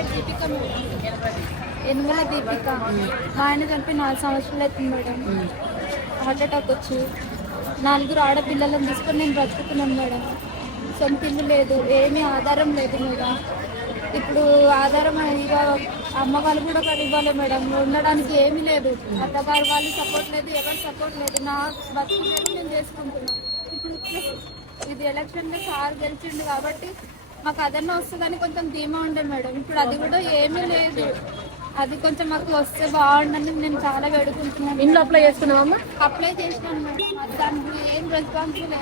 పేరు దీపిక మేడం. ఎనుమల దీపిక. మా ఆయన చనిపోయి 4 సంవత్సరాలు అవుతుంది మేడం. హార్ట్ అటాక్ వచ్చి 4 ఆడపిల్లలను తీసుకొని నేను బ్రతుకుతున్నాను మేడం. సొంత ఇల్లు లేదు, ఏమీ ఆధారం లేదు మేడం. ఇప్పుడు ఆధారం ఇక అమ్మ వాళ్ళు కూడా ఇవ్వాలి మేడం. ఉండడానికి ఏమీ లేదు. అత్తగారు వాళ్ళు సపోర్ట్ లేదు, ఎవరు సపోర్ట్ లేదు. నా బతుకు నేను చేసుకుంటున్నాను. ఇప్పుడు ఇది ఎలక్షన్లో సార్ గెలిచిండు కాబట్టి మాకు అదన్నా వస్తుందని కొంచెం ధీమా ఉండే మేడం. ఇప్పుడు అది కూడా ఏమీ లేదు. అది కొంచెం మాకు వస్తే బాగుండని నేను చాలా వేడుకుంటున్నాను. ఇంట్లో అప్లై చేసుకున్నామమ్మా? అప్లై చేసినాను మేడం. దానికి ఏం రెస్పాన్సిబుల్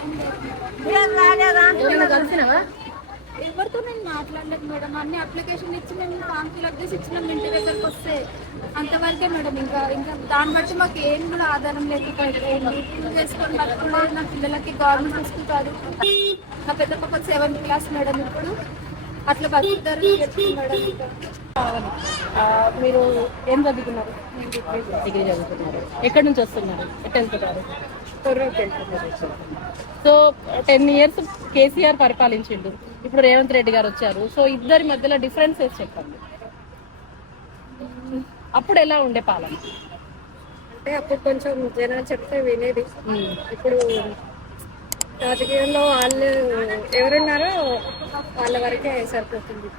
ఏం కలిసినావా? ఎవరితో నేను మాట్లాడలేదు మేడం. అన్ని అప్లికేషన్ ఇచ్చి మేము ఫామ్ ఫిల్అప్ చేసి ఇచ్చినాం. ఇంటి దగ్గరకు వస్తే అంతవరకే మేడం. ఇంకా దాన్ని బట్టి మాకు ఏం కూడా ఆధారం లేకపోయింది. చేసుకొని బతుకులేదు. నా పిల్లలకి గవర్నమెంట్ స్కూల్ చదువుకుంటాను. నా పెద్ద పక్క 7th క్లాస్ మేడం. ఇప్పుడు అట్లా బతుకుతారు మేడం. మీరు ఏం చదువుకున్నారు? డిగ్రీ చదువుతున్నారు. ఎక్కడి నుంచి వస్తున్నారు? ఎట్లా వెళ్తున్నారు? సో 10 years కేసీఆర్ పరిపాలించిండు. ఇప్పుడు రేవంత్ రెడ్డి గారు వచ్చారు. సో ఇద్దరి మధ్యలో డిఫరెన్సెస్ చెప్పండి. అప్పుడు ఎలా ఉండే పాలన? అంటే అప్పుడు కొంచెం జనాలు చెప్తే వినేది. ఇప్పుడు రాజకీయంలో వాళ్ళు ఎవరున్నారో వాళ్ళ వరకే సరిపోతుంది.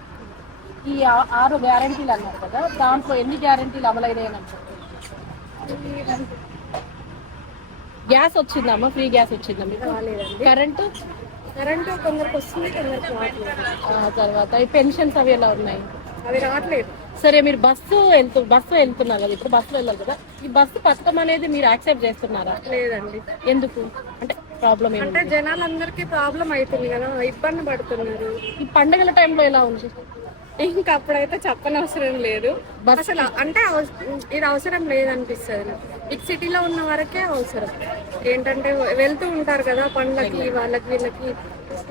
ఈ 6 గ్యారెంటీలు అన్నారు కదా, దాంట్లో ఎన్ని గ్యారెంటీలు అమలైనాయని అంటారు? గ్యాస్ వచ్చిందమ్మా? ఫ్రీ గ్యాస్ వచ్చిందా మీకు? కరెంటు కొందరికి వస్తుంది, కొందరికి రావట్లేదు. తర్వాత ఈ పెన్షన్స్ అవి ఎలా ఉన్నాయి? అవి రావట్లేదు. సరే, మీరు బస్సు వెళ్తున్నారు కదా, ఇప్పుడు బస్సులో వెళ్ళాలి కదా, ఈ బస్సు పథకం అనేది మీరు యాక్సెప్ట్ చేస్తున్నారా? లేదండి. ఎందుకు అంటే ప్రాబ్లం అంటే జనాలందరికీ ప్రాబ్లం అవుతుంది కదా, ఇబ్బంది పడుతున్నారు. ఈ పండుగల టైంలో ఎలా ఉంది? ఇంకా అప్పుడైతే చెప్పనవసరం లేదు అసలు. అంటే ఇది అవసరం లేదనిపిస్తుంది. ఇటు సిటీలో ఉన్న వరకే అవసరం. ఏంటంటే వెళ్తూ ఉంటారు కదా పండ్లకి, వాళ్ళకి వీళ్ళకి.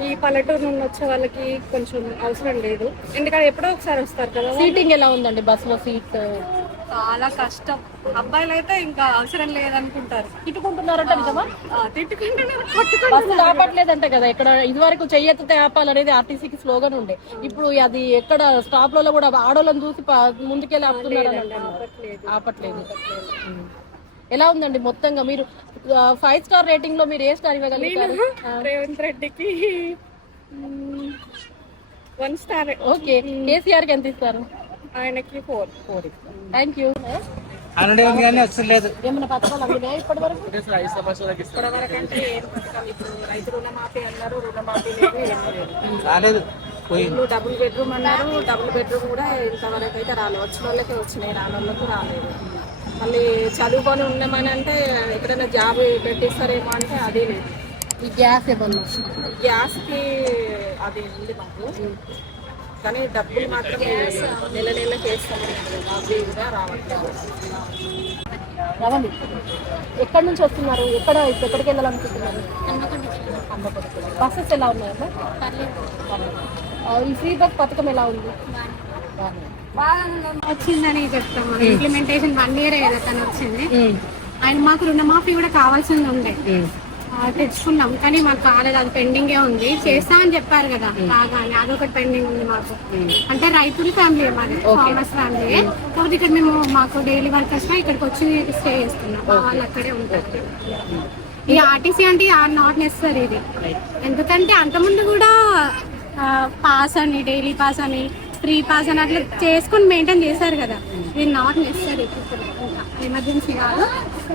ఈ పల్లెటూరు నుండి వచ్చే వాళ్ళకి కొంచెం అవసరం లేదు, ఎందుకంటే ఎప్పుడో ఒకసారి వస్తారు కదా. సీటింగ్ ఎలా ఉందండి బస్సులో? సీట్ చాలా కష్టం. అబ్బాయిలు అయితే ఇంకా అవసరం లేదనుకుంటారు. తిట్టుకుంటున్నారంట నిజమా? తిట్టుకుంటున్నారు. ఆపట్లేదంట కదా ఇక్కడ. ఇది వరకు చెయ్యెత్తితే ఆపాలనేది ఆర్టీసీకి స్లోగన్ ఉండే. ఇప్పుడు అది ఎక్కడ స్టాప్లలో కూడా ఆడోళ్ళని చూసి ముందుకెళ్ళి ఆపుతున్నారు. ఆపట్లేదు. ఎలా ఉందండి మొత్తంగా? మీరు 5 star రేటింగ్ లో మీరు ఏ స్టార్ ఇవ్వగలుగుతారు? రేవంత్ రెడ్డికి 1 star. ఓకే. కేసీఆర్ కి ఎంత ఇస్తారు? ఆయనకి 4. Thank you. ఏమైనా పథకాలు అందినాయా ఇప్పటి వరకు? ఇప్పటివరకు అంటే ఇప్పుడు రైతు రుణమాఫీ అన్నారు, రుణమాఫీ లేదు. డబుల్ బెడ్రూమ్ అన్నారు, డబుల్ బెడ్రూమ్ కూడా ఇంతవరకు అయితే రాలేదు. వచ్చిన వాళ్ళకే వచ్చినాయి, రాని వాళ్ళకి రాలేదు. మళ్ళీ చదువుకొని ఉన్నామని అంటే ఎక్కడైనా జాబ్ పెట్టిస్తారేమో అంటే అది లేదు. ఈ గ్యాస్ ఏమన్నా? గ్యాస్కి అది ఉంది మాకు, కానీ డబ్బులు మాత్రం నెల చేస్తామని అవి కూడా రావట్లేదు. రవండి, ఎక్కడి నుంచి వస్తున్నారు? ఎక్కడికి వెళ్ళాలనుకుంటున్నారు? బస్సెస్ ఎలా ఉన్నాయమ్మా? ఈ ఫ్రీ బస్ పథకం ఎలా ఉంది? వచ్చిందని చెప్తాం. ఇంప్లిమెంటేషన్ 1 year కదా తను వచ్చింది. ఆయన మాకు రుణమాఫీ కూడా కావాల్సింది ఉండే, తెచ్చుకున్నాం కానీ మాకు కాలేదు. అది పెండింగే ఉంది. చేస్తామని చెప్పారు కదా బాగా, అదొకటి పెండింగ్ ఉంది మాకు. అంటే రైతుల ఫ్యామిలీ, మాది ఫార్మర్స్ ఫ్యామిలీ. కాబట్టి ఇక్కడ మేము మాకు డైలీ వర్కర్స్ ఇక్కడికి వచ్చి స్టే చేస్తున్నాం. వాళ్ళు అక్కడే ఉంటారు. ఈ ఆర్టీసీ అంటే నాట్ నెసరీ ఇది. ఎందుకంటే అంతకుముందు కూడా పాస్ అని, డైలీ పాస్ అని, ఫ్రీ పాస్ అని అట్లా చేసుకుని మెయింటైన్ చేశారు కదా. ఇది నాట్ నెసరీ, ఎమర్జెన్సీ కాదు.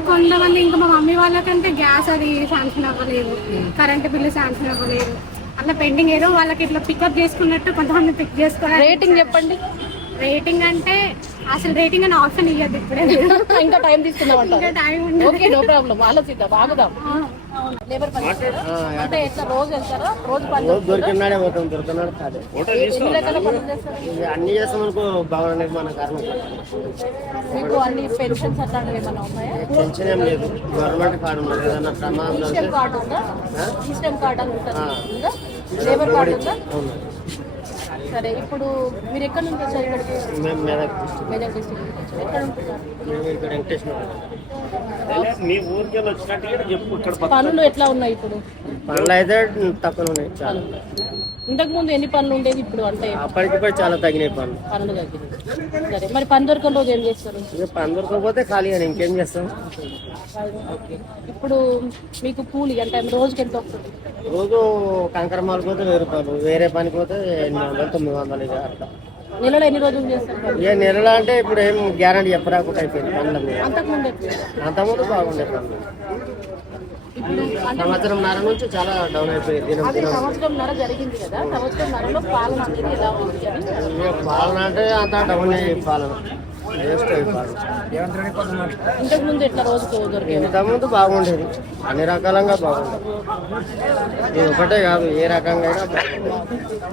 కొంతమంది ఇంకా మా మమ్మీ వాళ్ళకంటే గ్యాస్ అది శాంక్షన్ అవ్వలేదు, కరెంట్ బిల్లు శాంక్షన్ అవ్వలేదు. అట్లా పెండింగ్ ఏదో వాళ్ళకి ఇట్లా పికప్ చేసుకున్నట్టు కొంతమంది పిక్ చేసుకోవాలి. రేటింగ్ చెప్పండి. రేటింగ్ అంటే అసలు రేటింగ్ అని ఆప్షన్ ఇవ్వదు ఇప్పుడే. ఇంకా టైం తీసుకున్నాం. Time okay, no problem. ఆలోచిద్దాం, ఆగుదాం. లేబర్ పని అంటే ఎట్లా రోజు వెళ్తారా? రోజు పని దొరికినాడే పోతాం, దొరికినాడు అన్ని చేస్తాం అనుకో. భవన నిర్మాణ కార్మికులు మీకు అన్ని పెన్షన్స్ అట్లాంటివి ఏమైనా ఉన్నాయా? పెన్షన్ ఏం లేదు, గవర్నమెంట్ కార్డు ఉన్నది. ఏదన్నా ప్రమాదం ఈస్టర్న్ కార్డు ఉందా? ఈస్టర్న్ కార్డు అని ఉంటుంది. లేబర్ కార్డు ఉందా? సరే, ఇప్పుడు మీరు ఎక్కడి నుంచి వచ్చారు ఇక్కడికి? మేము మెదక్ డిస్ట్రిక్ట్ ఎక్కడ ఉంటున్నారు? వెంకటేశ్వర. పనులు ఎట్లా ఉన్నాయి ఇప్పుడు? పనులు అయితే తక్కువ ఉన్నాయి చాలా. ఇంతకు ముందు ఎన్ని పనులు ఉండేది ఇప్పుడు అంటే అప్పటికిప్పుడు చాలా తగినాయి పనులు. పనులు తగ్గింది. సరే మరి పని దొరకని రోజు ఏం చేస్తారు? ఇక పని దొరకకపోతే ఖాళీగా ఇంకేం చేస్తాం. ఓకే. ఇప్పుడు మీకు కూలి అంటే రోజుకి ఎంత వస్తుంది? రోజు కంకర మాలకు పోతే 1000 రూపాయలు, వేరే పనికి పోతే 800 900 ఇక అట్లా. నెలలో ఎన్ని రోజులు చేస్తారు? ఇక నెలలో అంటే ఇప్పుడు ఏం గ్యారంటీ చెప్పరాకుండా అయిపోయింది పనుల మీద. అంతకుముందు ఎట్లా? అంతకుముందు బాగుండే పనులు. ఇప్పుడు సంవత్సరంన్నర నుంచి చాలా డౌన్ అయిపోయింది దినం అది దినం. సంవత్సరంన్నర జరిగింది కదా, సంవత్సరంన్నరలో పాలన అనేది ఎలా ఉంది అని ఇక పాలన అంటే అంతా డౌన్ అయ్యి పాలన వేస్ట్ అయిపోయింది. ఇంతకు ముందు ఎట్లా రోజుకు దొరికేది? ఇంతకుముందు బాగుండేది, అన్ని రకాలంగా బాగుండేది. ఇది ఒకటే కాదు, ఏ రకంగా అయినా బాగుండేది.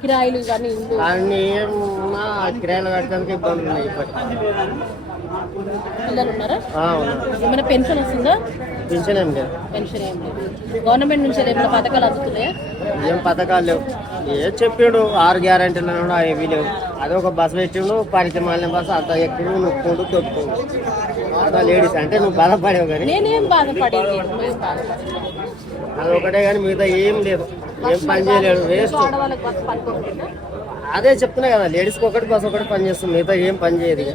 కిరాయిలు కానీ ఇల్లు అన్ని ఏమన్నా కిరాయిలు కట్టడానికి ఇబ్బందులు ఉన్నాయి ఇప్పటికి. పిల్లలు ఉన్నారా? ఉన్నారు. ఏమైనా పెన్షన్ వస్తుందా? పింఛన్ ఏం లేదు, పెన్షన్ ఏం లేదు. గవర్నమెంట్ నుంచి ఏమైనా పథకాలు అందుతున్నాయా? ఏం పథకాలు లేవు. ఏం చెప్పాడు 6 గ్యారెంటీలు కూడా ఏవి లేవు. అదే ఒక బస్సు పెట్టిండు, పరిచయం బస్సు అంత ఎక్కువ నొక్కుంటూ తొక్కుతుండు. అంతా లేడీస్ అంటే నువ్వు బాధపడేవు కానీ నేనేం బాధపడేది, నువ్వేం బాధపడేది. అది ఒకటే కానీ మిగతా ఏం లేదు, ఏం పని చేయలేడు, వేస్ట్. ఆడవాళ్ళకి బస్సు పడుకోకుండా అదే చెప్తున్నా కదా, లేడీస్కి ఒకటి బస్సు ఒకటి పని చేస్తుంది, మిగతా ఏం పని చేయదు ఇక.